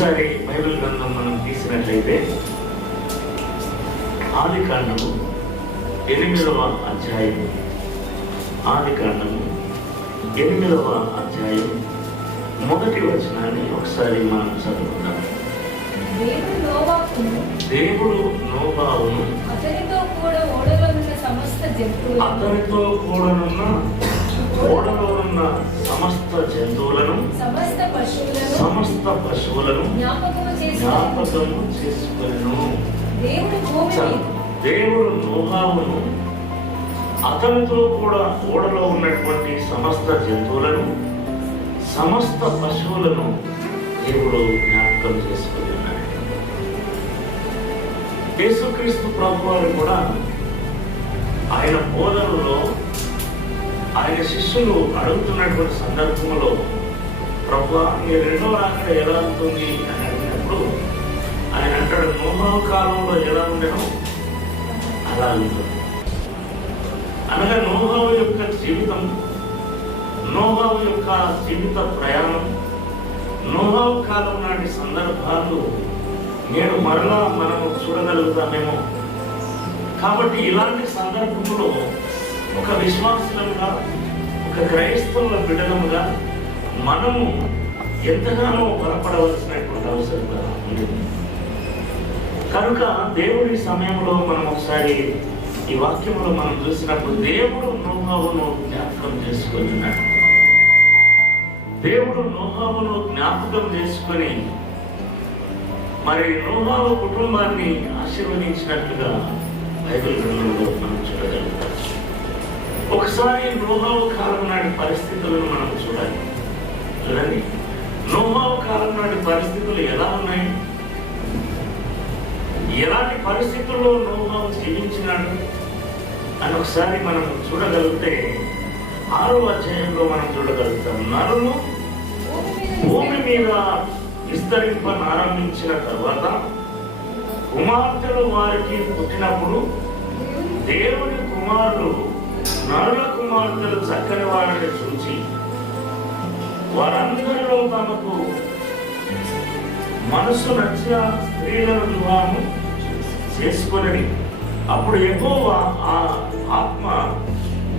ఒకసారి బైబిల్ గ్రంథం మనం తీసినట్లయితే ఆదికాండము 8వ అధ్యాయము, ఆదికాండము 8వ అధ్యాయం 1వ వచనాన్ని ఒకసారి మనం చదువుకుందాం. దేవుడు నోవాహును అతనితో కూడా ఓడలోనున్న సమస్త జంతువులను సమస్త పశువులను జ్ఞాపకము చేసుకొనెను. దేవుడు నోవాహును అతనితో కూడా ఓడలో ఉన్నటువంటి సమస్త జంతువులను సమస్త పశువులను దేవుడు జ్ఞాపకం చేసుకుని ఉన్నాడు. యేసుక్రీస్తు ప్రభువారు కూడా ఆయన బోధనలో ఆయన శిష్యులు అడుగుతున్నటువంటి సందర్భంలో, ప్రభువా మీ రెండవ రాకడ ఎలా ఉంటుంది అని అడిగినప్పుడు ఆయన అంటాడు, నోవాహు కాలంలో ఎలా ఉండేనో అలా ఉంటుంది. అనగా నోవాహు యొక్క జీవితం, నోవాహు యొక్క జీవిత ప్రయాణం, నోవాహు కాలం నాటి సందర్భాలు నేడు మరలా మనము చూడగలుగుతామేమో. కాబట్టి ఇలాంటి సందర్భంలో ఒక విశ్వాసులుగా, ఒక క్రైస్తవుల బిడ్డలముగా మనము ఎంతగానో బలపడవలసినటువంటి అవసరం ఉంది. కనుక దేవుడి సమయంలో మనం ఒకసారి ఈ వాక్యంలో మనం చూసినప్పుడు దేవుడు నోవాహును జ్ఞాపకం చేసుకున్నాడు. దేవుడు నోవాహును జ్ఞాపకం చేసుకొని మరి నోవాహు కుటుంబాన్ని ఆశీర్వదించినట్లుగా బైబిల్ గ్రంథంలో మనం చూడగలుగుతాం. ఒకసారి నోవాహు కాలం నాటి పరిస్థితులను మనం చూడాలి. చూడండి, నోవాహు కాలం నాటి పరిస్థితులు ఎలా ఉన్నాయి, ఎలాంటి పరిస్థితుల్లో నోవాహు జీవించినాడు అని ఒకసారి మనం చూడగలిగితే 6వ అధ్యాయంలో మనం చూడగలుగుతాం. నరులు భూమి మీద విస్తరింపనారంభించిన తర్వాత కుమార్తెలు వారికి పుట్టినప్పుడు దేవుని కుమారులు నరుల కుమార్తెలు చక్కని వారిని చూచి వారందరిలో తమకు మనసు నచ్చిన స్త్రీలను వివాహం చేసుకొని, అప్పుడు యెహోవా ఆ ఆత్మ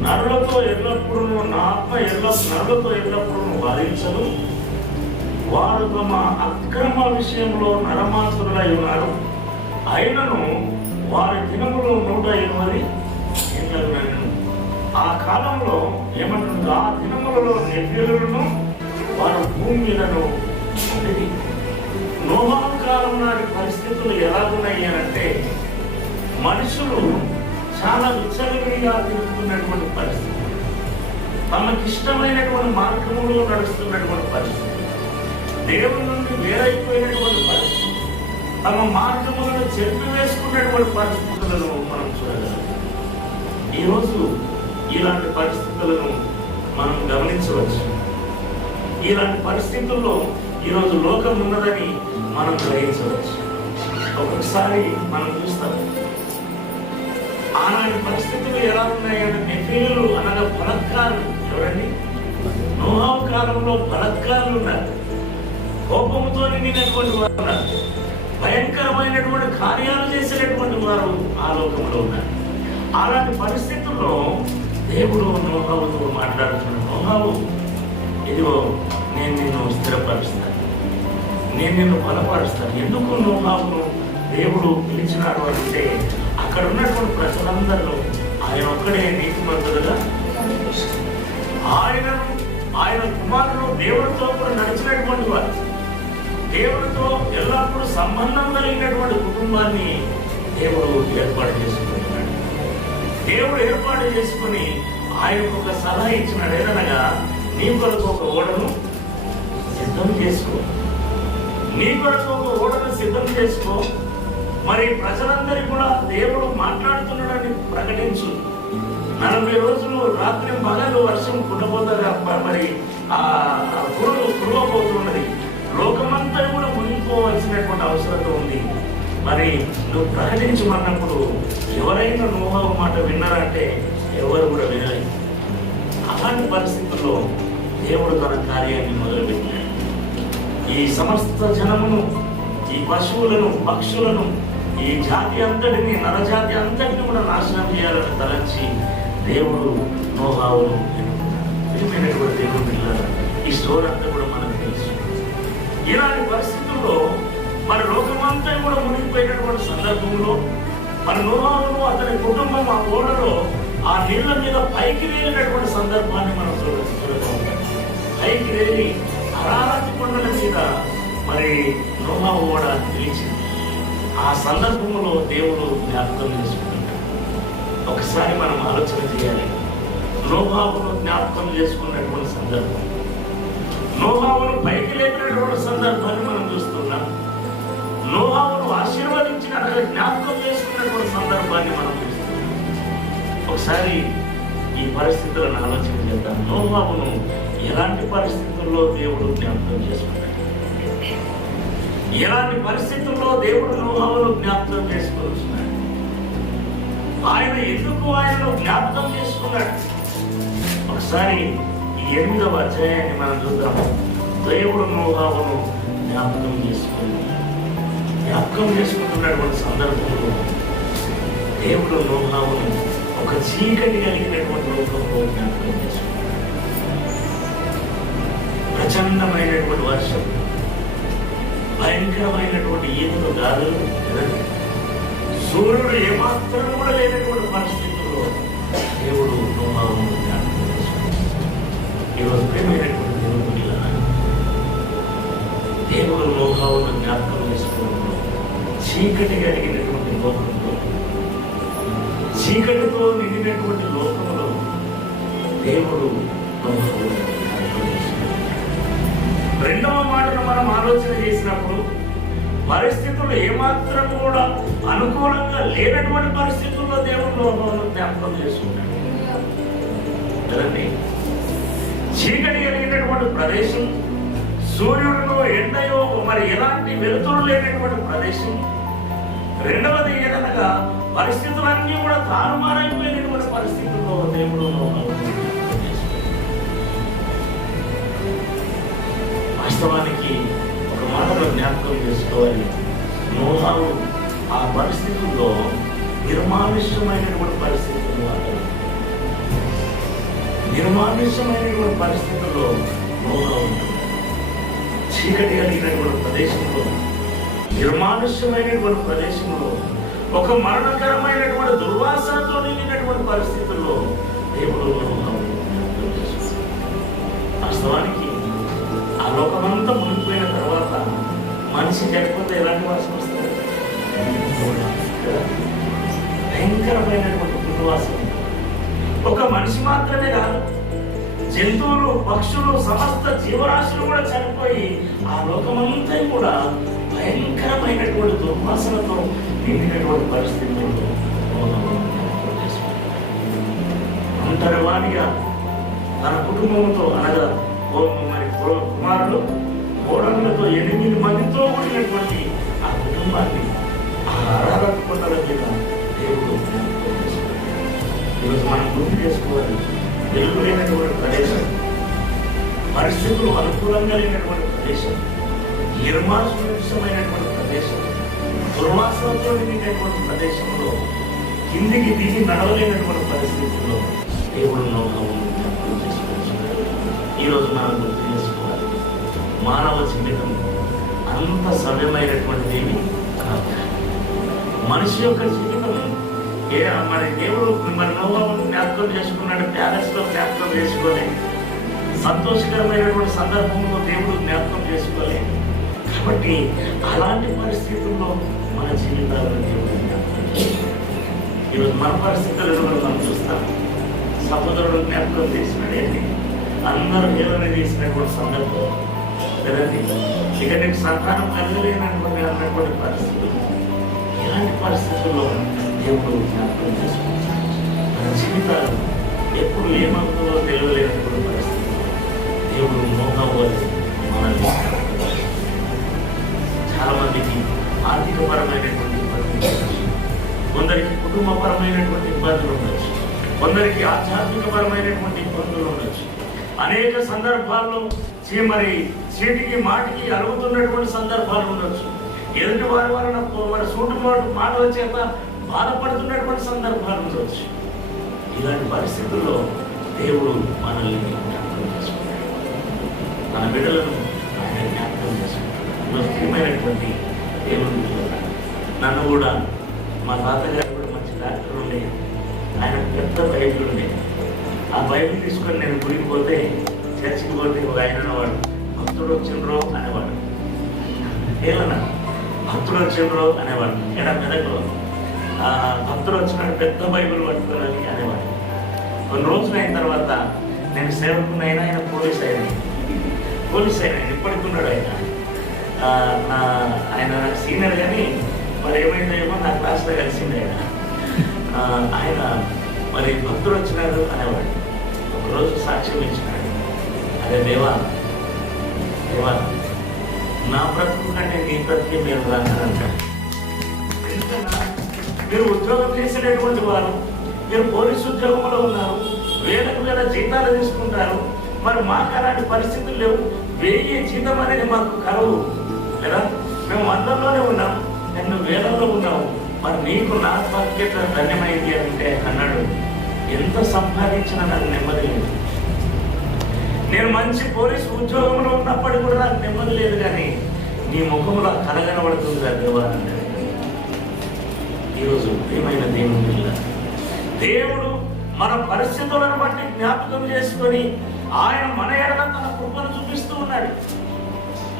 నరులతో ఎల్లప్పుడూ, నా ఆత్మ నరులతో ఎల్లప్పుడూ వారించదు, వారు తమ అక్రమ విషయంలో నరమాతులై ఉన్నారు, అయినను వారి దినములు 120 ఏళ్ళను. ఆ కాలంలో ఏమంటుంది, ఆ దినములలో నెఫ్లీయులను వారు భూమి మీదను ఉండేది. నోవాహు కాలం నాటి పరిస్థితులు ఎలాగున్నాయి అంటే, మనుషులు చాలా విచ్చలవిడిగా తిరుగుతున్నటువంటి పరిస్థితి, తమకిష్టమైనటువంటి మార్గంలో నడుస్తున్నటువంటి పరిస్థితి, దేవుని నుండి వేరైపోయినటువంటి పరిస్థితి, తమ మార్గములను చెరిపివేసుకున్నటువంటి పరిస్థితులను మనం చూడగలం. ఈరోజు ఇలాంటి పరిస్థితులను మనం గమనించవచ్చు. ఇలాంటి పరిస్థితుల్లో ఈరోజు లోకం ఉన్నదని మనం గ్రహించవచ్చు. ఒక్కొక్కసారి మనం చూస్తాం ఆనాటి పరిస్థితులు ఎలా ఉన్నాయంటే, నెఫ్లీయులు అనగా బలత్కారులు. ఎవరండి? నోవాహు కాలంలో బలత్కారులు ఉన్నారు, కోపంతో నిండినటువంటి వారు ఉన్నారు, భయంకరమైనటువంటి కార్యాలు చేసినటువంటి వారు ఆ లోకంలో ఉన్నారు. అలాంటి పరిస్థితుల్లో దేవుడు నోవాహుతో మాట్లాడుతున్నాడు. నోవాహు, ఇదిగో నేను నిన్ను స్థిరపరుస్తాను, నేను నిన్ను బలపరుస్తాను. ఎందుకు నోవాహును దేవుడు పిలిచినాడు అంటే, అక్కడ ఉన్నటువంటి ప్రజలందరిలో ఆయన ఒక్కడే నీతిమంతుడుగా, ఆయన కుమారుడు దేవుడితో కూడా నడిచినటువంటి వారు, దేవుడితో ఎల్లప్పుడూ సంబంధం కలిగినటువంటి కుటుంబాన్ని దేవుడు ఏర్పాటు చేసుకుంటున్నాడు. దేవుడు ఏర్పాటు చేసుకుని ఆయనకు ఒక సలహా ఇచ్చినాడు. ఏదనగా, నీ కొరకు ఒక ఓడను సిద్ధం చేసుకో, నీ కొరకు ఒక ఓడను సిద్ధం చేసుకో, మరి ప్రజలందరికీ కూడా దేవుడు మాట్లాడుతున్నాడని ప్రకటించు. 40 రోజులు రాత్రి పగలు వర్షం కుట్టబోతుందా, మరి కురవబోతున్నది, లోకమంతా కూడా మునిగిపోవలసినటువంటి అవసరం ఉంది. మరి నువ్వు ప్రకటించమన్నప్పుడు ఎవరైనా నోవాహు మాట విన్నారంటే ఎవరు కూడా వినాలి. అలాంటి పరిస్థితుల్లో దేవుడు తన కార్యాన్ని మొదలుపెట్టాడు. ఈ సమస్త జనమును, ఈ పశువులను, పక్షులను, ఈ జాతి అంతటిని, నరజాతి అంతటిని కూడా నాశనం చేయాలని తలంచి దేవుడు నోహావును ప్రియమైనటువంటి దేవుడు పిల్లలు. ఈ స్టోరీ అంతా కూడా మనకు తెలుసు. ఇలాంటి పరిస్థితుల్లో మన లోకమంతా కూడా మునిగిపోయినటువంటి సందర్భంలో మన నోహావును, అతని కుటుంబం ఆ ఓడలో ఆ నీళ్ల మీద పైకి వెళ్ళినటువంటి సందర్భాన్ని మనం చూడగలుగుతాం. పైకి వెళ్ళి అరారతి కొండల మీద మరి నోహా ఓడ నిలిచింది. ఆ సందర్భంలో దేవుడు జ్ఞాపకం చేసుకుంటాడు. ఒకసారి మనం ఆలోచన చేయాలి. నోహావును జ్ఞాపకం చేసుకున్నటువంటి సందర్భం, నోహావును పైకి లేపినటువంటి సందర్భాన్ని మనం చూస్తున్నాం. నోహావును ఆశీర్వదించిన జ్ఞాపకం చేసుకున్నటువంటి సందర్భాన్ని మనం చూస్తున్నాం. ఒకసారి ఈ పరిస్థితులను ఆలోచన చేద్దాం. నోహావును ఎలాంటి పరిస్థితుల్లో దేవుడు జ్ఞాపకం చేసుకున్నాడు? ఎలాంటి పరిస్థితుల్లో దేవుడు నోహావును జ్ఞాపకం చేసుకుంటున్నాడు? ఆయన ఎందుకు ఆయనను జ్ఞాపకం చేసుకున్నాడు? ఒకసారి ఈ 8వ అధ్యాయాన్ని మనం చూద్దాం. దేవుడు నోహావును జ్ఞాపకం చేసుకుంటున్నటువంటి సందర్భంలో దేవుడు నోహావును ఒక చీకటి కలిగినటువంటి లోకంలో జ్ఞాపకం చేసుకున్నాడు. ప్రచండమైనటువంటి వర్షం, భయంకరమైనటువంటి ఈదులు, గాలులు, సూర్యుడు ఏమాత్రం కూడా లేనటువంటి పరిస్థితుల్లో దేవుడు నోహావును జ్ఞాపకం చేసుకున్నాడు. ఈరోజు ప్రియమైనటువంటి దేవుడు నోహావును జ్ఞాపకం చేసుకోవడంలో చీకటి కలిగినటువంటి లోకంలో, చీకటితో నిండినటువంటి లోకంలో దేవుడు నోహావును జ్ఞాపకం చేసుకున్నాడు. రెండవ మాటను మనం ఆలోచన చేసినప్పుడు పరిస్థితులు ఏమాత్రం కూడా అనుకూలంగా లేనటువంటి పరిస్థితుల్లో దేవుడు నోహావును జ్ఞాపకం చేసుకున్నాడు కదండి. చీకటి కలిగినటువంటి ప్రదేశం, సూర్యుడిలో ఎండయో మరి ఎలాంటి వెలుతురు లేనటువంటి ప్రదేశం. రెండవది ఏదనగా పరిస్థితులన్నీ కూడా తారుమారైపోయినటువంటి పరిస్థితుల్లో దేవుడు వాస్తవానికి ఒక మాటలో జ్ఞాపకం చేసుకోవాలి. నోహావు ఆ పరిస్థితుల్లో నిర్మానుష్యమైనటువంటి పరిస్థితుల్లో నోహావు చీకటి కలిగినటువంటి ప్రదేశంలో, నిర్మానుష్యమైనటువంటి ప్రదేశంలో, ఒక మరణకరమైనటువంటి దుర్వాసనతో నిండినటువంటి పరిస్థితుల్లో దేవుడు వాస్తవానికి ఆ లోకమంతా మునిగిపోయిన తర్వాత మనిషి లేకపోతే ఎలాంటి వాసన వస్తుంది? భయంకరమైనటువంటి దుర్వాసన. ఒక మనిషి మాత్రమే కాదు, జంతువులు, పక్షులు, సమస్త జీవరాశులు కూడా చనిపోయి ఆ లోకమంతా కూడా భయంకరమైనటువంటి దుర్వాసనతో నిండినటువంటి పరిస్థితుల్లో ఒంటరివానిగా తన కుటుంబంతో, అనగా మరి కుమారులు, కోడళ్ళతో 8 మందితో కూడినటువంటి ఆ కుటుంబాన్ని ఆ అరారత కొండల మీద దేవుడు ఈరోజు మనం గుర్తు చేసుకోవాలి. వెలుగులేనటువంటి ప్రదేశం, పరిస్థితులు అనుకూలంగా లేనటువంటి ప్రదేశం, నిర్మానుష్యమైనటువంటి ప్రదేశం, దుర్వాసనతో నిండినటువంటి ప్రదేశంలో కిందికి దిగి నడవలేనటువంటి పరిస్థితుల్లో దేవుడు నోహావును జ్ఞాపకం చేసుకోవచ్చు. ఈరోజు మనం గుర్తు చేసుకోవాలి, మానవ జీవితం అంత సవ్యమైనటువంటిది ఏమి కాదు. మనిషి యొక్క జీవితం మరి దేవుడు మరి నోహావును జ్ఞాపకం చేసుకున్నాడు. ప్యాలెస్ లో జ్ఞాపకం చేసుకోలే, సంతోషకరమైనటువంటి సందర్భంలో దేవుడు జ్ఞాపకం చేసుకోలే. కాబట్టి అలాంటి పరిస్థితుల్లో మన జీవితాలను దేవుడు జ్ఞాపకం చేసుకోవాలి. ఈరోజు మన పరిస్థితులను మనం చూస్తాం. సహోదరుడు జ్ఞాపకం చేసినాడు ఏంటి? అందరూ హేళన చేసినటువంటి సందర్భం కదండి. ఇక నీకు సంతానం కలగలేనటువంటి అన్నటువంటి పరిస్థితులు, ఇలాంటి పరిస్థితుల్లో దేవుడు జ్ఞాపకం చేసుకుంటాడు. మన జీవితాలు ఎప్పుడు ఏమవుతుందో తెలియలేనటువంటి పరిస్థితులు దేవుడు నోహావును మనల్ని. చాలా మందికి ఆర్థికపరమైనటువంటి ఇబ్బందులు ఉండొచ్చు, కొందరికి కుటుంబపరమైనటువంటి ఇబ్బందులు ఉండొచ్చు, కొందరికి ఆధ్యాత్మికపరమైనటువంటి ఇబ్బందులు ఉండొచ్చు. అనేక సందర్భాల్లో మరి చీటికి మాటికి అరుగుతున్నటువంటి సందర్భాలు ఉండొచ్చు. ఎదుటి వారి వలన మరి సూటుబాటు మాటల చేత బాధపడుతున్నటువంటి సందర్భాలు ఉండొచ్చు. ఇలాంటి పరిస్థితుల్లో దేవుడు మనల్ని జ్ఞాపకం చేసుకుంటాడు, మన బిడ్డలను ఆయన జ్ఞాపకం చేసుకుంటాడు. ముఖ్యమైనటువంటి దేవుడు నన్ను కూడా మా తాతగారు కూడా మంచి డాక్టర్ ఉండే, ఆయన పెద్ద బైబిల్ ఉండే. ఆ బైబిల్ తీసుకొని నేను గుడికి పోతే, చర్చికి పోతే ఒక ఆయన అనేవాడు, భక్తుడు వచ్చిండ్రో అనేవాడు. ఏమన్నా భక్తుడు వచ్చిండ్రో అనేవాడు. ఎక్కడ మెదకులో భక్తుడు వచ్చినాడు, పెద్ద బైబిల్ పట్టుకోవాలి అనేవాడు. కొన్ని రోజులు అయిన తర్వాత నేను సేవకున్నైనా ఆయన పోలీస్ అయినా ఇప్పటికి ఉన్నాడు ఆయన. ఆయన నాకు సీనియర్ కానీ మరి ఏమైందేమో నా క్లాస్లో కలిసింది ఆయన. ఆయన మరి భక్తుడు వచ్చినాడు అనేవాడు. ఒకరోజు సాక్ష్యం ఇచ్చినాడు, అదే దేవా నా బ్రతుకు కంటే నీ బ్రతికి మీరు రానంటాడు. ఎందుకన్నా మీరు ఉద్యోగం చేసేటటువంటి వారు, మీరు పోలీసు ఉద్యోగంలో ఉన్నారు, వేలకు వేల జీతాలు తీసుకుంటారు. మరి మాకు అలాంటి పరిస్థితులు లేవు. 1000 జీతం అనేది మాకు కలవు లేదా, మేము 100లోనే ఉన్నాం, నేను వేలల్లో ఉన్నావు. మరి నీకు నా బాధ్యత ధన్యమైంది అంటే అన్నాడు, ఎంత సంపాదించినా నాకు నెమ్మది లేదు. నేను మంచి పోలీసు ఉద్యోగంలో ఉన్నప్పటికీ కూడా నాకు నెమ్మది లేదు, కానీ నీ ముఖంలో కలగనబడుతుంది కదా దేవా అన్నాడు. ఈరోజు ప్రియమైన దేవుడు మన పరిస్థితులను బట్టి జ్ఞాపకం చేసుకొని ఆయన మన ఎడల తన కృపను చూపిస్తూ ఉన్నాడు.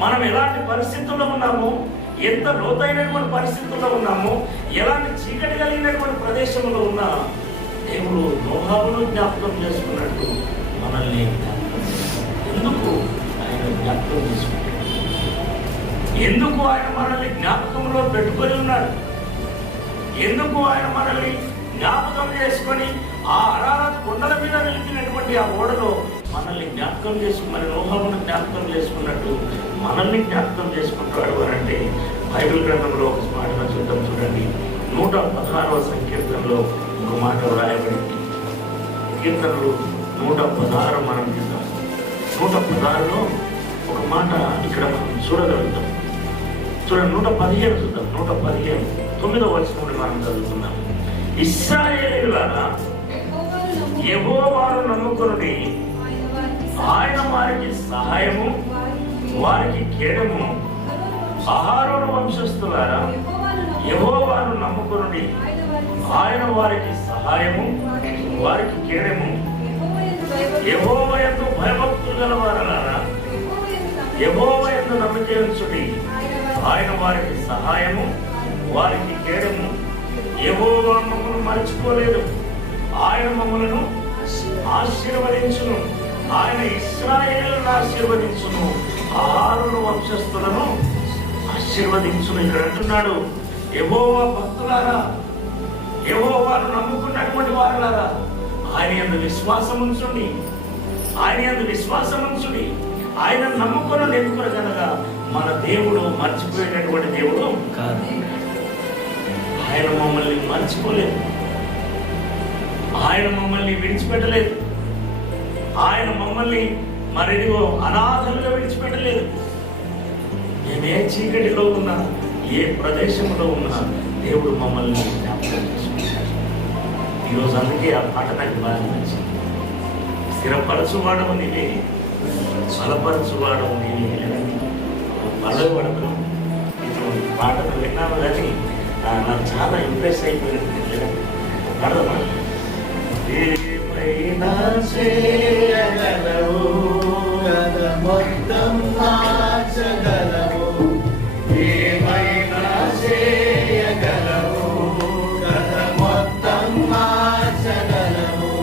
మనం ఎలాంటి పరిస్థితుల్లో ఉన్నామో, ఎంత లోతైనటువంటి పరిస్థితుల్లో ఉన్నామో, ఎలాంటి చీకటి కలిగినటువంటి ప్రదేశంలో ఉన్నా దేవుడు నోహాబును జ్ఞాపకం చేసుకున్నట్టు మనల్ని ఎందుకు ఆయన జ్ఞాపకం చేసుకున్నాడు? ఎందుకు ఆయన మనల్ని జ్ఞాపకంలో పెట్టుకొని ఉన్నాడు? ఎందుకు ఆయన మనల్ని జ్ఞాపకం చేసుకొని ఆ అరారత్ కొండల మీద నిలిపినటువంటి ఆ ఓడలో మనల్ని జ్ఞాపకం చేసుకుని, మన నోహాబును జ్ఞాపకం చేసుకున్నట్టు మనల్ని జ్ఞాపకం చేసుకుంటాడు అంటే బైబిల్ గ్రంథంలో ఒక మాటగా చూద్దాం. చూడండి, 116వ సంకీర్తనలో ఒక మాట వ్రాయబడింది. కీర్తనలు 116 మనం చూద్దాం. 116లో ఒక మాట ఇక్కడ మనం చూడగలుగుతాం. చూడండి, 115 చూద్దాం. 115 9వ వచనం నుండి మనం చదువుతున్నాం. ఇశ్రాయేలీయులారా, యెహోవాను నమ్ముకొనుడి, ఆయన వారికి సహాయము, వారికి కేడము. అహరోను వంశస్థులారా, యెహోవాను నమ్ముకొనుడి, ఆయన వారికి సహాయము, వారికి కేడము. యెహోవా యందు భయభక్తులు గలవారలారా, యెహోవా యందు నమ్మిక ఉంచుడి, ఆయన వారికి సహాయము, వారికి కేడము. యెహోవా మమ్మల్ని మరచిపోలేదు, ఆయన మమ్మలను ఆశీర్వదించును, ఆయన ఇశ్రాయేలును ఆశీర్వదించును, అహరోను వంశస్థులను ఆశీర్వదించును. ఇక్కడ అంటున్నాడు, యెహోవా భక్తులారా, యెహోవాను నమ్ముకున్నటువంటి వారులారా, ఆయన యందు విశ్వాసం ఉంచుడి, ఆయన యందు విశ్వాసం ఉంచుడి. ఆయన నమ్ముకున్న ఎందుకు కనుక మన దేవుడు మర్చిపోయేటటువంటి దేవుడు కాదు. ఆయన మమ్మల్ని మర్చిపోలేదు, ఆయన మమ్మల్ని విడిచిపెట్టలేదు, ఆయన మమ్మల్ని మరిదిగో అనాథలుగా విడిచిపెట్టలేదు. మేమే చీకటిలో ఉన్నా, ఏ ప్రదేశంలో ఉన్నా దేవుడు మమ్మల్ని జ్ఞాపకం చేసుకుంటాడు. ఈరోజు అందుకే ఆ పాట నాకు బాగా నచ్చింది. స్థిరపరచువాడము నీవే, బలపరచువాడము నీవే. పదవి పడతాం ఇటువంటి పాటలు విన్నాము, కానీ నాకు చాలా ఇంప్రెస్ అయిపోయింది. పడదమా? ఏమైనా చేయగలవు, మొత్తం మార్చగలవు, ఏమైనా చేయగలవు, మొత్తం మార్చగలవు.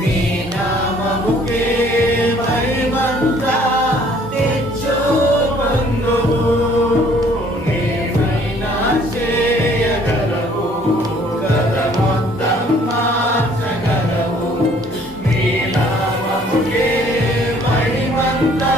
నీ నామముకే మహిమంతా తెచ్చుకొందువు. నీవైనా చేయగలవు, మొత్తం మార్చగలవు. నీ నామముకే మహిమంతా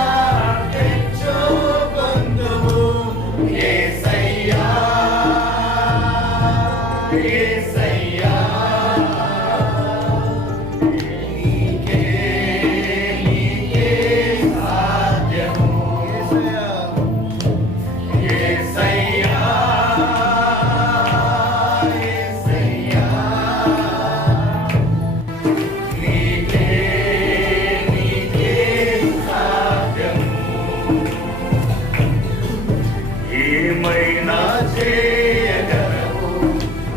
నీవేమైనా చేయగలవు,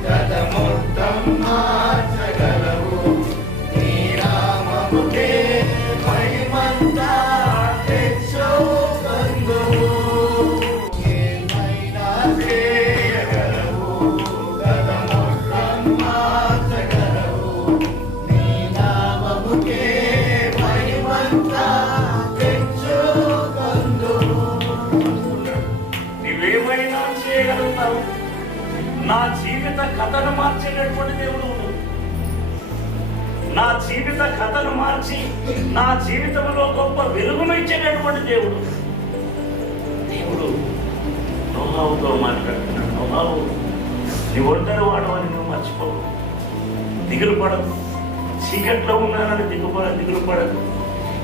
గత మొత్తం మార్చగలవు. నీ నామముకే మహిమంతా తెచ్చుకొందువు. ఏమైనా చేయగలవు, గత మొత్తం మార్చగలవు. నీ నామముకే మహిమంతా తెచ్చుకొందువు. నీవేమైనా చేయగలుగుతావు. నా జీవిత కథను మార్చేటటువంటి దేవుడు, నా జీవిత కథను మార్చి నా జీవితంలో గొప్ప వెలుగును ఇచ్చేటటువంటి దేవుడు. దేవుడు నోహావుతో మాట్లాడుతున్నాడు. నోహావు, నీ ఒంటరి వాడవని నువ్వు మర్చిపోవు, దిగులు పడదు. చీకట్లో ఉన్నానని దిగులు పడదు.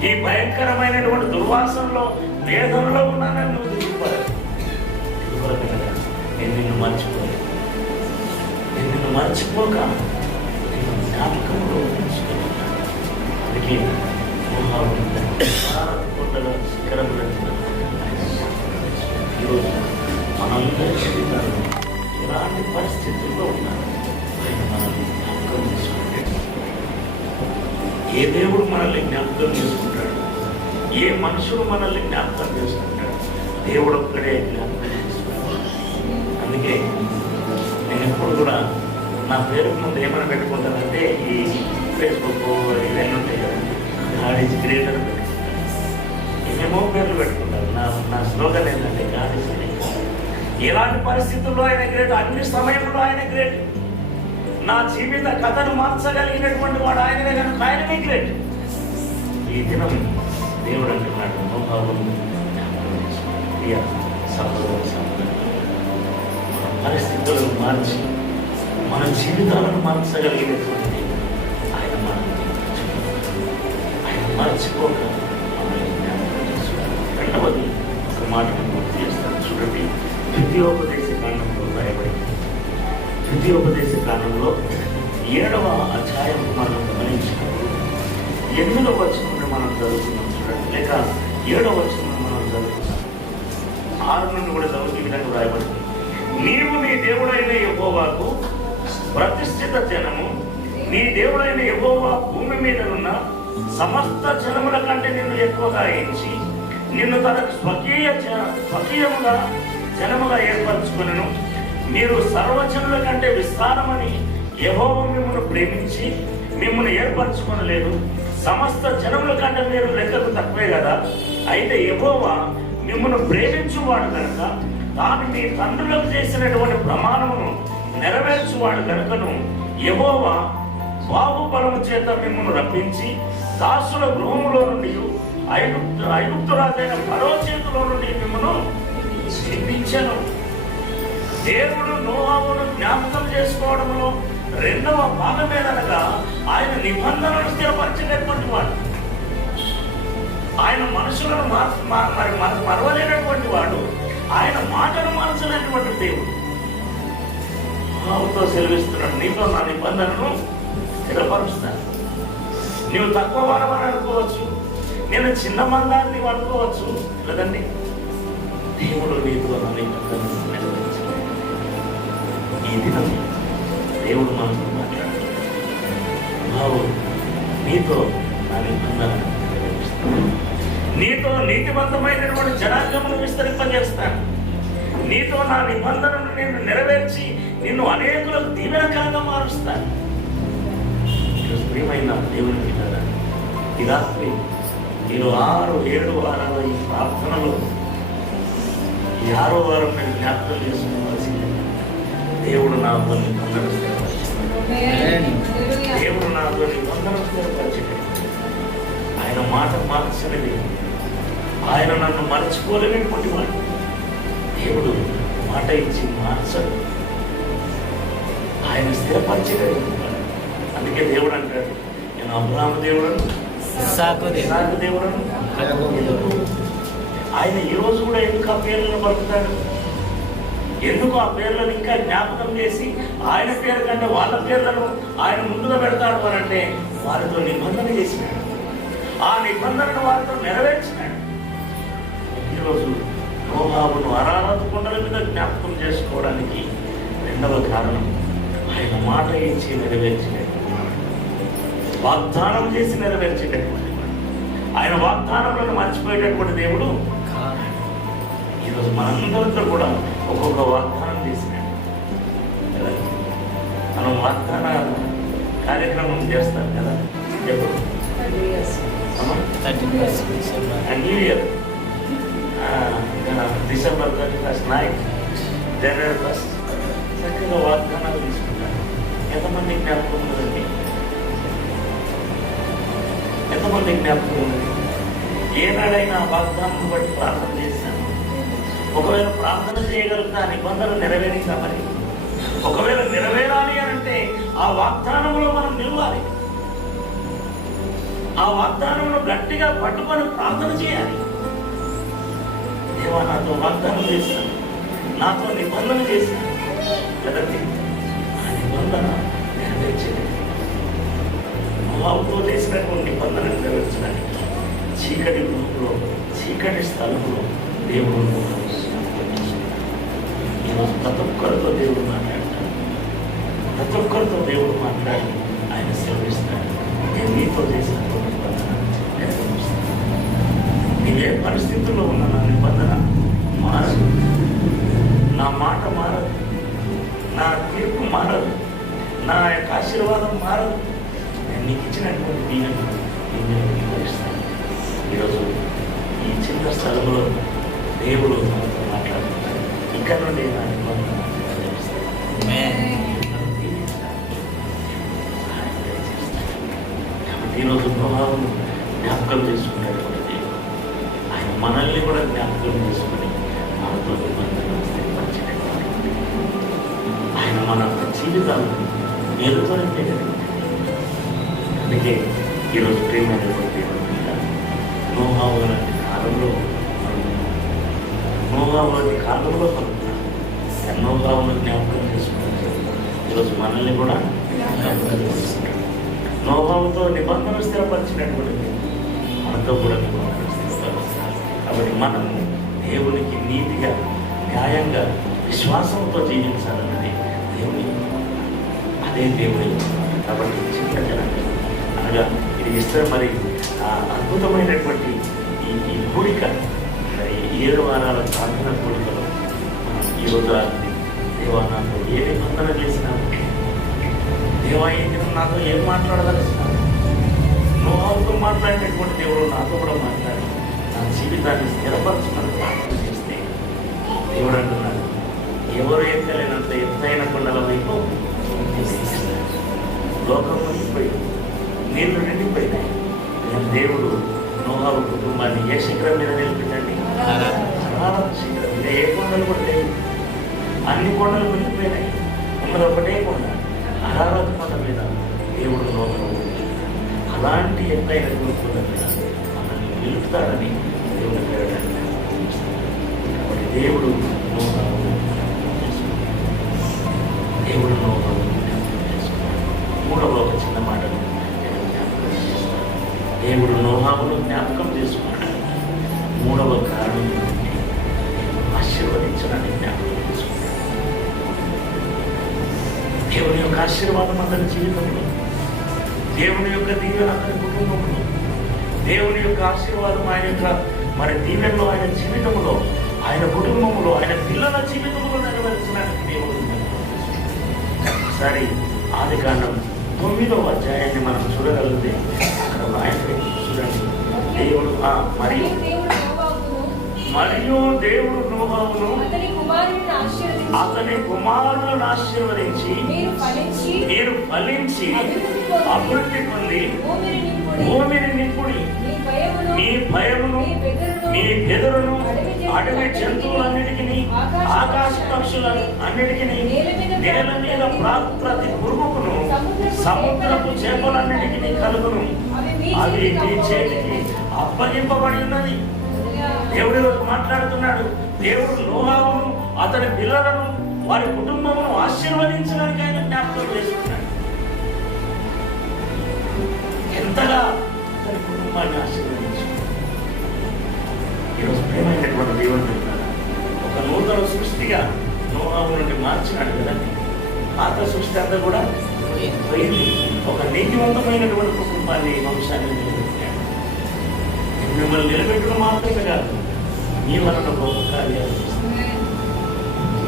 ఈ భయంకరమైనటువంటి దుర్వాసనలో వేదనలో ఉన్నానని నువ్వు దిగులు పడదు. నేను నిన్ను మర్చిపోలేదు. నేను నిన్ను మర్చిపోక నిన్ను జ్ఞాపకంలో ఉంచుకున్నాను. అందుకే ఈరోజు మనందరి జీవితాలు ఎలాంటి పరిస్థితుల్లో ఉన్నారు ఆయన మనల్ని జ్ఞాపకం చేసుకుంటాడు. ఏ దేవుడు మనల్ని జ్ఞాపకం చేసుకుంటాడు, ఏ మనుషుడు మనల్ని జ్ఞాపకం చేసుకుంటాడు, దేవుడు ఒక్కడే జ్ఞాపకం చేసుకుంటాడు. అందుకే నేను ఎప్పుడు కూడా నా పేరు ముందు ఏమైనా పెట్టుకుంటానంటే ఈ ఫేస్బుక్ ఇవన్నీ ఉంటాయి కదండి, గాడ్ ఈజ్ గ్రేటర్ పెట్టుకుంటాను. ఏమేమో పేర్లు పెట్టుకుంటాను. నా స్లోగన్ ఏంటంటే గాడ్ ఈజ్ గ్రేటర్. ఎలాంటి పరిస్థితుల్లో ఆయన గ్రేట్, అన్ని సమయంలో ఆయన గ్రేట్. నా జీవిత కథను మార్చగలిగినటువంటి వాడు ఆయననే కనుక ఆయననే గ్రేట్. ఈ దినం దేవుడు అంటున్నాడు, నోహావును మన పరిస్థితులను మార్చి మన జీవితాలను మార్చగలిగినటువంటి ఆయన ఆయన మర్చిపోక మనల్ని జ్ఞాపకం చేసుకున్నాడు. రెండవది ఒక మాటను గుర్తు చేస్తాను చూడండి. ద్వితీయోపదేశ కాండంలో రాయబడింది. ద్వితీయోపదేశ కాండంలో 7వ అధ్యాయం మనం గమనించినప్పుడు 8వ వచనం మనం చదువుతున్నాం చూడండి, లేక 7వ వచనం మనం చదువుతున్నాం. 6 నుండి కూడా చదువు ఈ విధంగా రాయబడింది. నీవు నీ దేవుడైన యెహోవాకు ప్రతిష్ఠిత జనము, నీ దేవుడైన యెహోవా భూమి మీద ఉన్న సమస్త జనముల కంటే నిన్ను ఎక్కువగా ఎంచి నిన్ను తనకు స్వకీయముగా జనముగా ఏర్పరచుకొనెను. మీరు సర్వజనుల కంటే విస్తారమని యెహోవా మిమ్మల్ని ప్రేమించి మిమ్మల్ని ఏర్పరచుకొనలేదు. సమస్త జనముల కంటే మీరు లెక్కకు తక్కువే కదా. అయితే యెహోవా మిమ్మల్ని ప్రేమించువాడు కనుక తాను మీ తండ్రులకు చేసినటువంటి ప్రమాణమును నెరవేర్చువాడు కనుకను యెహోవా బాహుబలము చేత మిమ్మల్ని రప్పించి దాసుల గృహములో నుండి ఐగుప్తురాజైన ఫరో చేతిలో నుండి మిమ్మల్ని విడిపించెను. దేవుడు నోహావును జ్ఞాపకం చేసుకోవడంలో 2వ భాగమేదనగా ఆయన నిబంధనలు స్థిరపరచేటటువంటి వాడు. ఆయన మనుషులను మరవలేనటువంటి వాడు. ఆయన మాటను మార్చలేనటువంటి దేవుడు. నోహావుతో సెలవిస్తున్నాడు, నీతో నా నిబంధనను స్థిరపరుస్తాను. నీవు తక్కువ వాడమని అనుకోవచ్చు, నేను చిన్న మందాన్ని అనుకోవచ్చు, లేదండి దేవుడు నీతో నా నిబంధనను నెరవేర్చాడు. ఈ దినం దేవుడు మనతో మాట్లాడుతున్నాడు. నీతో నా నిబంధనను నెరవేరుస్తాను. నీతో నీతివంతమైనటువంటి జనాంగమును విస్తరింపజేస్తాను. నీతో నా నిబంధనను నేను నెరవేర్చి నిన్ను అనేకులకు దీవెనకరంగా మారుస్తాను. ప్రియమైన దేవుని పిల్లరా, ఈ రాత్రి మీరు 6-7 వారాల ఈ ప్రార్థనలో ఈ 6వ వారం నేను జ్ఞాపకం చేసుకోవాల్సింది, దేవుడు నాతో నిబంధన స్థిరపరిచాడు. దేవుడు నాతో నిబంధన స్థిరపరిచాడు. ఆయన మాట మార్చినది. ఆయన నన్ను మర్చిపోలేనటువంటి వాడు. దేవుడు మాట ఇచ్చి మార్చడు, ఆయన స్థిరపరిచడు. అందుకే దేవుడు అంటాడు, నేను అబ్రహాము దేవుడను, ఇస్సాకు దేవుడను. ఆయన ఈ రోజు కూడా ఎందుకు ఆ పేర్లను పలుకుతాడు? ఎందుకు ఆ పేర్లను ఇంకా జ్ఞాపకం చేసి ఆయన పేరు కంటే వాళ్ళ పేర్లను ఆయన ముందుగా పెడతాడు అని అంటే, వారితో నిబంధన చేసినాడు. ఆ నిబంధనను వారితో నెరవేర్చినాడు. ఈరోజు నోహాబును అరారతు కొండల మీద జ్ఞాపకం చేసుకోవడానికి రెండవ కారణం, ఆయన మాట ఇచ్చి నెరవేర్చినటువంటి వాడు. వాగ్దానం చేసి నెరవేర్చేటటువంటి వాడు. ఆయన వాగ్దానాలను మర్చిపోయేటటువంటి దేవుడు కాదు. ఈరోజు మనందరితో కూడా ఒక్కొక్క వాగ్దానం చేసినాడు కదా. మనం వాగ్దాన కార్యక్రమం చేస్తాం కదా ఎప్పుడు new year December 31st night, జనవరి 1st చక్కగా వాగ్దానాలు తీసుకుంటారు. ఎంతమంది జ్ఞాపకం ఉన్నదండి? ఎంతమంది జ్ఞాపకం ఉన్నది? ఏనాడైనా వాగ్దానం బట్టి ప్రార్థన చేశాను. ఒకవేళ ప్రార్థన చేయగలుగుతా నిబంధన నెరవేరిందా? మరి ఒకవేళ నెరవేరాలి అని అంటే ఆ వాగ్దానంలో మనం నిలవాలి. ఆ వాగ్దానంలో గట్టిగా పట్టుకొని ప్రార్థన చేయాలి. దేవా, నాతో వాగ్దానం చేశాను, నాతో నిబంధన చేశాను కదండి. ఆ నిబంధన నెరవేర్చేది. నోవాహుతో చేసినటువంటి నిబంధన నెరవేర్చడానికి చీకటి గుంపులో, చీకటి స్థలంలో దేవుడు ఈరోజు ప్రతి ఒక్కరితో దేవుడు మాట్లాడతాడు. ప్రతి ఒక్కరితో దేవుడు మాట్లాడి ఆయన సెలవిస్తాడు. నేను నీతో చేసినటువంటి నిబంధన నెరవేరుస్తాను. నీవే పరిస్థితుల్లో ఉన్న నా నిబంధన మారదు, నా మాట మారదు, నా తీర్పు మారదు, నా యొక్క ఆశీర్వాదం మారదు. నేను నీకు ఇచ్చినటువంటి దీవెన నేను నిర్వహిస్తాను. ఈరోజు ఈ చిన్న స్థలంలో దేవుడు మనతో మాట్లాడుతున్నాడు. ఇక్కడ నుండి నా నిబంధన కాబట్టి ఈరోజు నోవాహును జ్ఞాపకం చేసుకునేటువంటి దేవుడు ఆయన మనల్ని కూడా జ్ఞాపకం చేసుకుని మనతో నిబంధన స్థిరపరిచేటటువంటి ఆయన మన జీవితాలను మేలుకొనిపోయేటటువంటి. అందుకే ఈరోజు ప్రేమైనటువంటి నోవాహు లాంటి కాలంలో నోవాహును జ్ఞాపకం చేసుకుంటారు. ఈరోజు మనల్ని కూడా జ్ఞాపకం చేసుకుంటారు. నోవాహుతో నిబంధన స్థిరపరిచినటువంటి మనతో కూడా నిబంధన స్థిరపరుస్తారు. కాబట్టి మనం దేవునికి నీతిగా, న్యాయంగా, విశ్వాసంతో జీవించాలన్నది దేవుని. అదే దేవుని. కాబట్టి చిన్న జనాంగం అనగా ఇది ఇష్టం. మరి అద్భుతమైనటువంటి ఈ కూడిక, మరి 7 వారాల ప్రార్థన కూడికలో ఈరోజు దేవా, నాతో ఏ నిబంధన చేసినావు? దేవా, ఈ దినం నాతో ఏం మాట్లాడదలుస్తున్నావు? నోవాహుతో మాట్లాడినటువంటి దేవుడు నాతో కూడా మాట్లాడి నా జీవితాన్ని స్థిరపరచుకొని ప్రార్థన చేస్తే దేవుడు అంటున్నాడు, ఎవరు ఎక్కలేనంత ఎత్తైన కొండల వైపు లోకం మునిగిపోయింది, నీళ్లు నిండిపోయినాయి. దేవుడు నోవాహు కుటుంబాన్ని ఏ శిఖరం మీద నిలిపిందండి? శిఖరం మీద. ఏ కొండలు కూడా లేవు, అన్ని కొండలు మునిగిపోయినాయి. ఉన్నది ఒకటే కొండ, అరారత్ కొండ మీద దేవుడు నోవాహు. అలాంటి ఎత్తైన కొండ మీద మనల్ని నిలుపుతాడని దేవుడు పేరడానికి. కాబట్టి దేవుడు నోవాహును దేవుడు నోవాహును మూడవ ఒక చిన్న మాటను దేవుడు నోవాహును జ్ఞాపకం చేసుకున్నాడు. మూడవ కారణం ఆశీర్వదించడానికి జ్ఞాపకం చేసుకున్నాడు. దేవుని యొక్క ఆశీర్వాదం అతని జీవితంలో, దేవుని యొక్క దీవెన అతని కుటుంబంలో, దేవుని యొక్క ఆశీర్వాదం ఆయన యొక్క మరి దీవెనలో, ఆయన జీవితంలో, ఆయన కుటుంబంలో, ఆయన పిల్లల జీవితంలో నెరవేర్చడానికి దేవుడు ఒకసారి ఆదికాండం 9వ అధ్యాయాన్ని మనం చూడగలిగితే అక్కడ రాయబడి చూడండి. దేవుడు మరియు దేవుడు నోవాహును అతని కుమారులను ఆశీర్వదించి మీరు ఫలించి అభివృద్ధి పొంది భూమిని నింపుడి, మీ భయమును మీ బెదరును అడవి జంతువులన్నిటికీ, ఆకాశ పక్షులను అన్నిటికీ, నేల మీద ప్రతి పురుగుకును, సముద్రపు చేపలన్నిటికీ కలుగును. అవి మీ చేతికి అప్పగింపబడి ఉన్నది. దేవుడు మాట్లాడుతున్నాడు. దేవుడు నోవాహును, అతని పిల్లలను, వారి కుటుంబమును ఆశీర్వదించడానికి ఆయన జ్ఞాపకం చేసుకున్నాడు. ఎంతగా అతని కుటుంబాన్ని ఆశీర్వదించాడు. ఈరోజు ప్రేమైనటువంటి దేవుడు ఒక నూతన సృష్టిగా నోహవు నుండి మార్చినాడు కదండి. పాత సృష్టి అంతా కూడా పోయింది. ఒక నీతివంతమైనటువంటి కుటుంబాన్ని, వంశాన్ని నిలబెట్టాడు. మిమ్మల్ని నిలబెట్టడం మాత్రమే కాదు, మీ వలన గొప్ప కార్యాలు చేస్తాడు,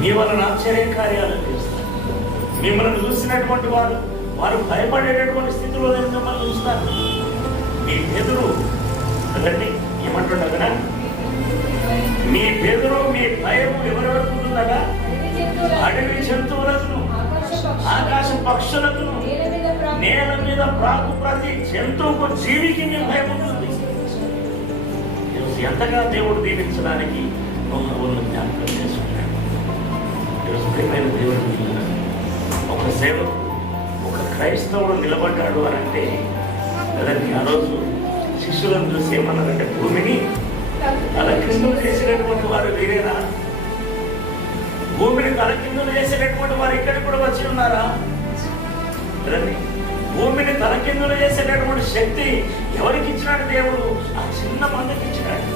మీ వలన ఆశ్చర్య కార్యాలు చేస్తాడు. మిమ్మల్ని చూసినటువంటి వారు భయపడేటటువంటి స్థితిలో నేను మిమ్మల్ని చూస్తాను. మీ పేదరు కదండి ఏమంటుండగా, మీ పేదరు మీ భయం ఎవరెవరికి ఉంటుందగా, అడవి జంతువులను, ఆకాశ పక్షులకు, నేల మీద ప్రాకు ప్రతి జంతువుకు, జీవికి మీ భయం ఉంటుంది. ఎంతగా దేవుడు దీవించడానికి నోహవును జ్ఞాపకం చేసుకున్నాడు. ఈరోజు ప్రియమైన దేవుడు, ఒక సేవకు, ఒక క్రైస్తవుడు నిలబడ్డాడు అని అంటే కదండి, ఆ రోజు శిష్యులను చూసి ఏమన్నారంటే, భూమిని తలకిందులు చేసినటువంటి వారు వీరేనా? భూమిని తలకిందులు చేసేటటువంటి వారు ఇక్కడికి కూడా వచ్చి ఉన్నారా? కదండి, భూమిని తలకిందులు చేసేటటువంటి శక్తి ఎవరికి ఇచ్చినాడు దేవుడు? ఆ చిన్న మందికి ఇచ్చినాడు.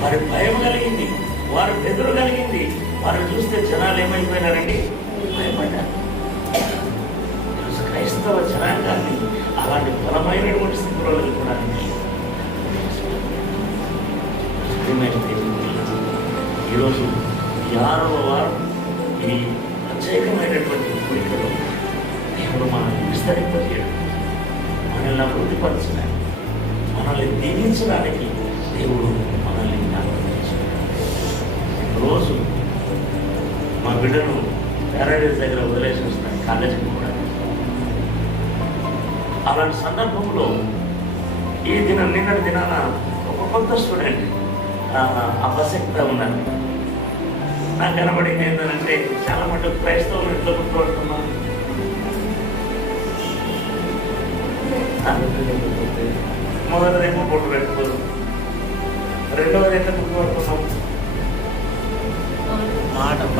వారి భయం కలిగింది, వారు బెదురు కలిగింది. వారు చూస్తే జనాలు ఏమైపోయినారండి? భయపడ్డారు. క్రైస్తవ జనాంగాన్ని అలాంటి బలమైనటువంటి స్థితిలో వెళ్ళడానికి ఈరోజు 6వ వారం ఈ ప్రత్యేకమైనటువంటి కోరికలో దేవుడు మనల్ని విస్తరింపజేయడం, మనల్ని అభివృద్ధిపరచడానికి, మనల్ని దీవించడానికి దేవుడు మనల్ని జ్ఞాపకం చేస్తున్నాడు. రోజు మా బిడ్డను ప్యారడైజ్ దగ్గర వదిలేసి వస్తాను కాలేజీకి కూడా. అలాంటి సందర్భంలో నిన్నటి దినాన ఒక కొత్త స్టూడెంట్ అపశక్తిగా ఉన్నాను. నాకు కనబడింది ఏంటంటే, చాలా మటుకు క్రైస్తవులు ఇంట్లో గుర్తుపడుతున్నాను. మొదటిదేమో బొట్టు పెట్టుకోరు, రెండవది ఎంత గుర్తుపడుతున్నాం?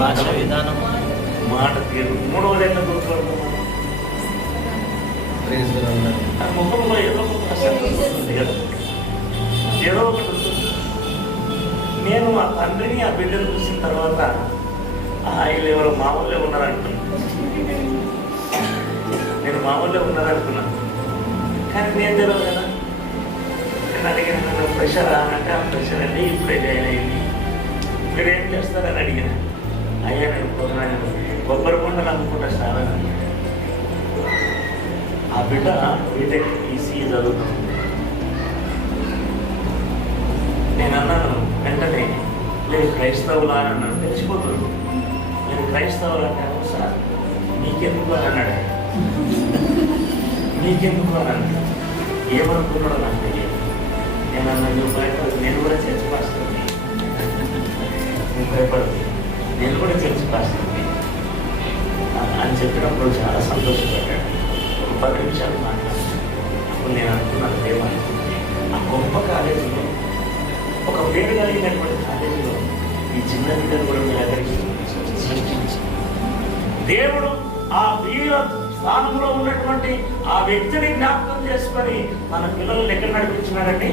భాష విధానం, మాట తీరు. మూడవది ఎంత గుర్తుపడుతున్నాం? ముఖంలో ఏదో ఒక ప్రసక్తి ఉంటుంది కదా, ఏదో ఒకటి ఉంటుంది. నేను ఆ తండ్రిని, ఆ బిడ్డను చూసిన తర్వాత వీళ్ళు ఎవరో మామూలుగా ఉన్నారనుకున్నాను. నేను మామూలుగా ఉన్నారనుకున్నాను, కానీ నేను తెలియదు కదా. నేను అడిగిన, నన్ను ప్రెషర్ అంటే, ఆ ప్రెషర్ అండి ఇప్పుడే జాయిన్ అయింది, మీరు ఏం చేస్తారని అడిగిన. అయ్యా నేను కొబ్బరి కొండలు అమ్ముకుంటా సార్ అని. ఆ బిడ్డ బీటెక్ ఈసీఈ చదువుతాను. నేను అన్నాను వెంటనే, లేదు క్రైస్తవులా అని అన్నాను. తెచ్చిపోతుంది, నేను క్రైస్తవులు అంటే, సార్ నీకెందుకు అని అన్నాడు. నీకెందుకు అని అన్నాడు. ఏమనుకున్నాడో నాకు తెలియదు. నేను అన్నాను, నేను కూడా చర్చ పాస్తుంది, నేను భయపడుతుంది, నేను కూడా చర్చ పాస్తుంది అని చెప్పినప్పుడు చాలా సంతోషపడ్డాడు. ఒక 10 నిమిషాలు మాట్లాడాను. అప్పుడు నేను అనుకున్నాను, ఏమనుకుంటే ఆ గొప్ప కాలేజీలో, ఒక పేరు కలిగినటువంటి కాలేజీలో ఈ చిన్న బిడ్డను కూడా మీరు ఎక్కడికి సృష్టించి దేవుడు ఆ వీర స్థానంలో ఉన్నటువంటి ఆ వ్యక్తిని జ్ఞాపకం చేసుకొని మన పిల్లల్ని ఎక్కడ నడిపించినారంటే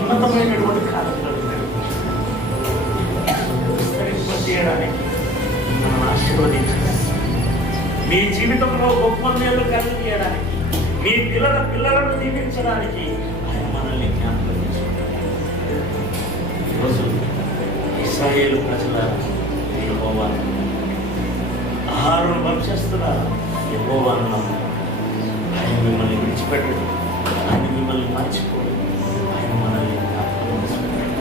ఉన్నతమైనటువంటి కాలేజీలో విస్తరింపజేయడానికి మనం ఆశీర్వదించడానికి, మీ జీవితంలో గొప్ప మేలు కలిగించడానికి, మీ పిల్లలను దీవించడానికి ఆయన మనల్ని జ్ఞాపకం చేసుకుంటారు. ఈరోజు ఇశ్రాయేలు ప్రజల యెహోవాను, అహరోను వంశస్థుల యెహోవాను నమ్ముతారు. ఆయన మిమ్మల్ని విడిచిపెట్టడు, ఆయన మిమ్మల్ని మర్చిపోడు, ఆయన మనల్ని జ్ఞాపకం చేసుకుంటాడు.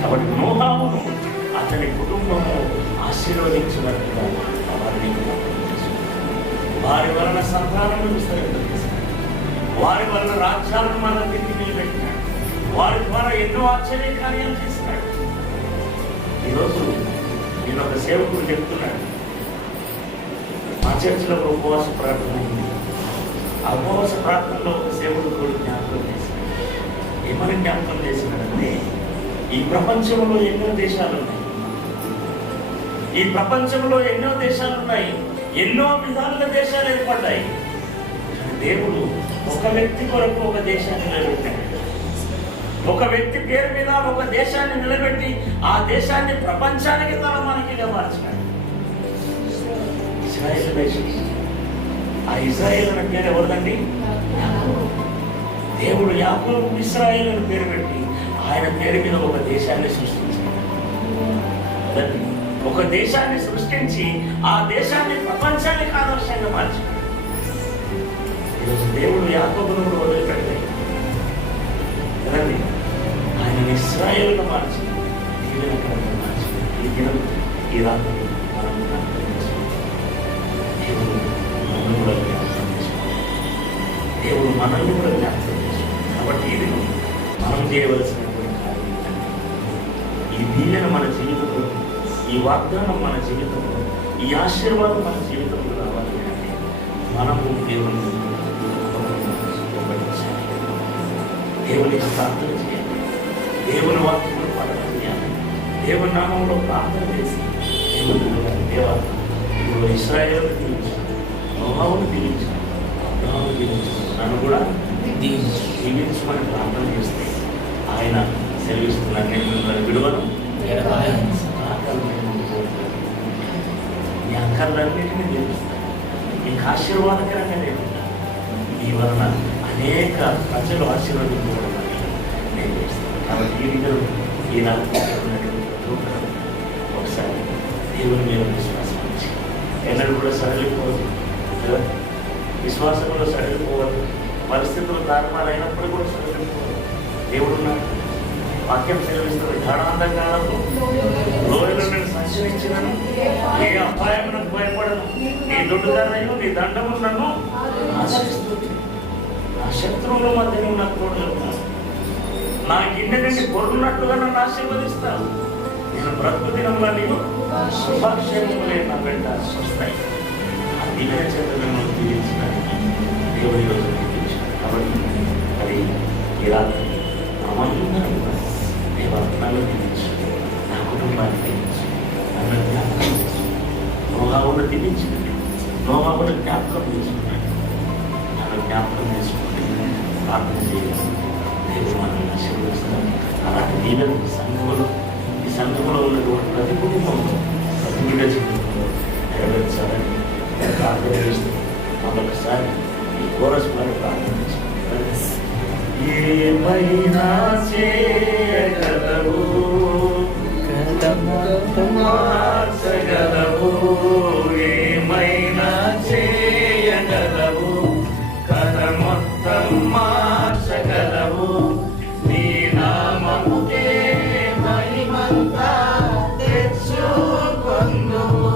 కాబట్టి నోహవును అతని కుటుంబము ఆశీర్వదించినట్టుగా వారిని వారి వలన సంతానం విస్తరింపజేశాడు, వారి వలన రాజ్యాలను మన తిరిగి నిలబెట్టినాడు, వారి ద్వారా ఎన్నో ఆశ్చర్య కార్యాలు చేసినాడు. ఈరోజు నేను ఒక సేవకుడు చెప్తున్నాడు, మా చర్చిలో ఒక ఉపవాస ప్రార్థన ఉంది. ఆ ఉపవాస ప్రార్థనలో ఒక సేవకుడు కూడా జ్ఞాపకం చేశాడు. ఏమని జ్ఞాపకం చేసినాడంటే, ఈ ప్రపంచంలో ఎన్నో దేశాలు ఉన్నాయి, ఈ ప్రపంచంలో ఎన్నో దేశాలు ఉన్నాయి, ఎన్నో విధాలుగా దేశాలు ఏర్పడ్డాయి. దేవుడు ఒక వ్యక్తి కొరకు ఒక దేశాన్ని నిలబెట్టాడు. ఒక వ్యక్తి పేరు మీద ఒక దేశాన్ని నిలబెట్టి ఆ దేశాన్ని ప్రపంచానికి తలమానికిగా మార్చాడు. ఇజ్రాయేల్ దేశం. ఆ ఇజ్రాయేల్ అనే పేరు ఎవరిదండి? దేవుడు యాకోబు ఇశ్రాయేలు అని పేరు పెట్టి ఆయన పేరు మీద ఒక దేశాన్ని సృష్టించాడు. ఒక దేశాన్ని సృష్టించి ఆ దేశాన్ని ప్రపంచానికి ఆదర్శంగా మార్చాడు. ఈరోజు దేవుడు యాకోబును కూడా వదిలిపెట్టాడు కదండి. ఆయన ఇశ్రాయేలుగా మార్చి దీవెనకరంగా మార్చి ఈ దినం ఈ రాత్రి మనం దేవుడు మనల్ని కూడా జ్ఞాపకం చేసుకోవాలి. దేవుడు మనల్ని కూడా జ్ఞాపకం చేసుకోవాలి. కాబట్టి ఇది మనం చేయవలసినటువంటి కార్యం ఏంటంటే ఈ దీవెన మన జీవితంలో, ఈ వాగ్దానం మన జీవితంలో, ఈ ఆశీర్వాదం మన జీవితంలో రావాలి అంటే మనము దేవుని వెంబడించాలి, దేవునికి ప్రార్థన చేయాలి, దేవుని వాక్యమును పఠనం చేయాలి, దేవుని నామంలో ప్రార్థన చేసి దేవుని దేవా ఇప్పుడు ఇశ్రాయేలును దీవించాను, నోహావును దీవించాను, అబ్రహామును దీవించాను, నన్ను కూడా దీవించమని ప్రార్థన చేస్తే ఆయన సెలవిస్తున్నాను, నేను మిమ్మల్ని విడువను, మీ అక్కర్లన్నింటినీ తీరుస్తాను, మీకు ఆశీర్వాదకరంగా నేను మీ వలన అనేక ప్రజలు ఆశీర్వదించబడాలని నేను చేస్తాను. కాబట్టి ఈ విధంగా ఈనాడు ఒకసారి దేవుని మీద విశ్వాసం వచ్చి ఎన్నడూ కూడా సడలిపోవద్దు కదా, విశ్వాసంలో సడలిపోవద్దు, పరిస్థితులు కారణాలు అయినప్పుడు కూడా సడలిపోవద్దు. దేవుడు ఉన్నాడు, వాక్యం సెలవిస్తుంది, గాఢాంధకారంలో లోయలో నేను సంచరించినను ఏ అపాయమునకు భయపడను, నీ దుడ్డుగారయు నీ దండము నన్ను ఆశ్రయిస్తుంది, నా శత్రువుల మధ్య నువ్వు నాకు తోడుగా ఉన్నావు, నా గిన్నె నుండి పొరున్నట్టుగా నన్ను ఆశీర్వదిస్తావు, నేను బ్రతుకు దినంలో నీవు శుభాక్షేమములే నా వెంట వస్తాయి. ఆ దివ్య చంద్రులను దీవించడానికి దేవుడి రోజు దీవించాడు. కాబట్టి అది ఈ రాత్రి అమందరం దేవా నన్ను దీవించు, నా కుటుంబాన్ని దీవించు, నన్ను జ్ఞాపకం చేసు, నోహావును దీవించినట్టు నోహావును జ్ఞాపకం చేసుకున్నాడు, నన్ను జ్ఞాపకం చేసుకుంటే ప్రార్థన చేయాలి, దేవుడు మనల్ని ఆశీర్వదిస్తాడు. అలాంటి దీవెన ఈ సంఘంలో ఉన్నటువంటి ప్రతి కుటుంబంలో ప్రతి బిడ్డ జీవితంలో నెరవేర్చాలని ప్రార్థన చేస్తూ మరొకసారి ఈ కోరస్ వారి ప్రార్థన చేస్తాను. ఏమైనా చేయగలవు, మార్చగలవు, ఏమైనా చేయగలవు, కథ మొత్తం మార్చగలవు, నీ నామముకే మహిమంతా తెచ్చుకొందువు,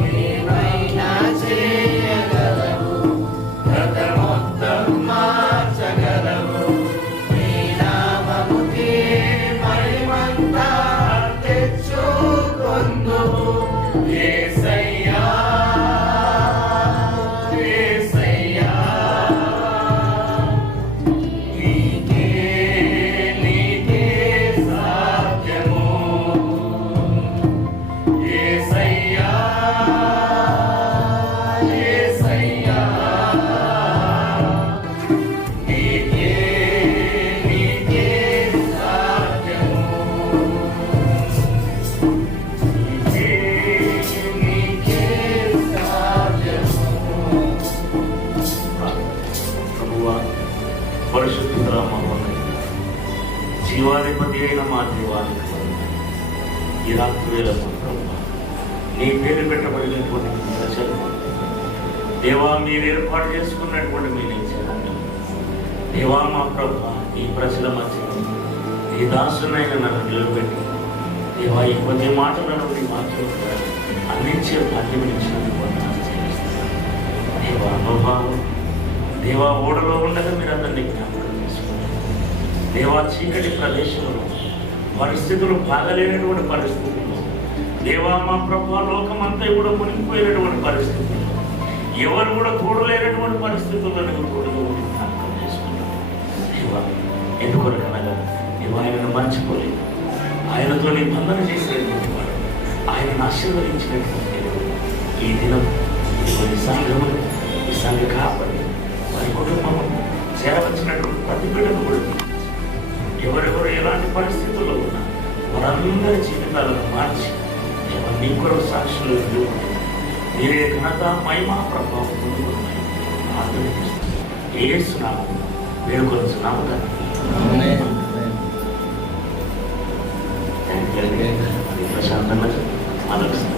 నీవైనా చేయగలవు, కథ మొత్తం మార్చగలవు, నీ నామముకే మహిమంతా తెచ్చుకొందువు, యేసయ్యా యేసయ్యా, నీకే నీకే సాధ్యము, యేసయ్యా యేసయ్యా, నీకే నీకే సాధ్యము, నీకే నీకే సాధ్యము. ప్రభువా, పరిశుద్ధుల మహోన్నతుడా, జీవాధిపతి అయిన మా దేవానికి ఈ రాత్రి వేళ ప్రభువా, నీ పేరు పెట్టబడినటువంటి ప్రజలు దేవా, మీరు ఏర్పాటు చేసుకున్నటువంటి మీ నిత్యాన్ని దేవా మా ప్రభువా, ఈ ప్రజల మధ్యలో ఈ దాసునైన నన్ను నిలబెట్టి దేవా ఈ కొద్ది మాటలను నీ వాక్యం అందించే భాగ్యం ఇచ్చినందుకు వందనాలు చెల్లిస్తున్నాను. దేవా అనుభవం దేవా ఓడలో ఉండగా మీరు అందరినీ జ్ఞాపకం చేసుకున్నారు. దేవా చీకటి ప్రదేశంలో పరిస్థితులు బాగలేనటువంటి పరిస్థితుల్లో దేవా మా ప్రభువా, లోకమంతా కూడా మునిగిపోయినటువంటి పరిస్థితుల్లో ఎవరు కూడా తోడలేనటువంటి పరిస్థితుల్లో నువ్వు తోడుగా ఉండి జ్ఞాపకం చేసుకున్నావు. దేవా ఎందుకొనకనగా నువ్వు ఆయనను మర్చిపోలేదు, ఆయనతో నీ బంధన చేసినటువంటి వాడు, ఆయనను ఆశీర్వదించినటువంటి వాడు. ఈ దినం కొన్ని సంఘములు, ఈ సంఘ కాపరి వారి కుటుంబము చేరవచ్చినటువంటి ప్రతి బిడ్డను కూడా పరిస్థితుల్లో ఉన్న వారందరి జీవితాలను మార్చి నీ కొరకు సాక్షులు ఇవ్వండి. మీరే ఘనత మహిమ ప్రభావం పొందుకున్నాయి. ఏసునామం వేడుకొలుచున్నాము కదా. ప్రశాంతంగా మనకు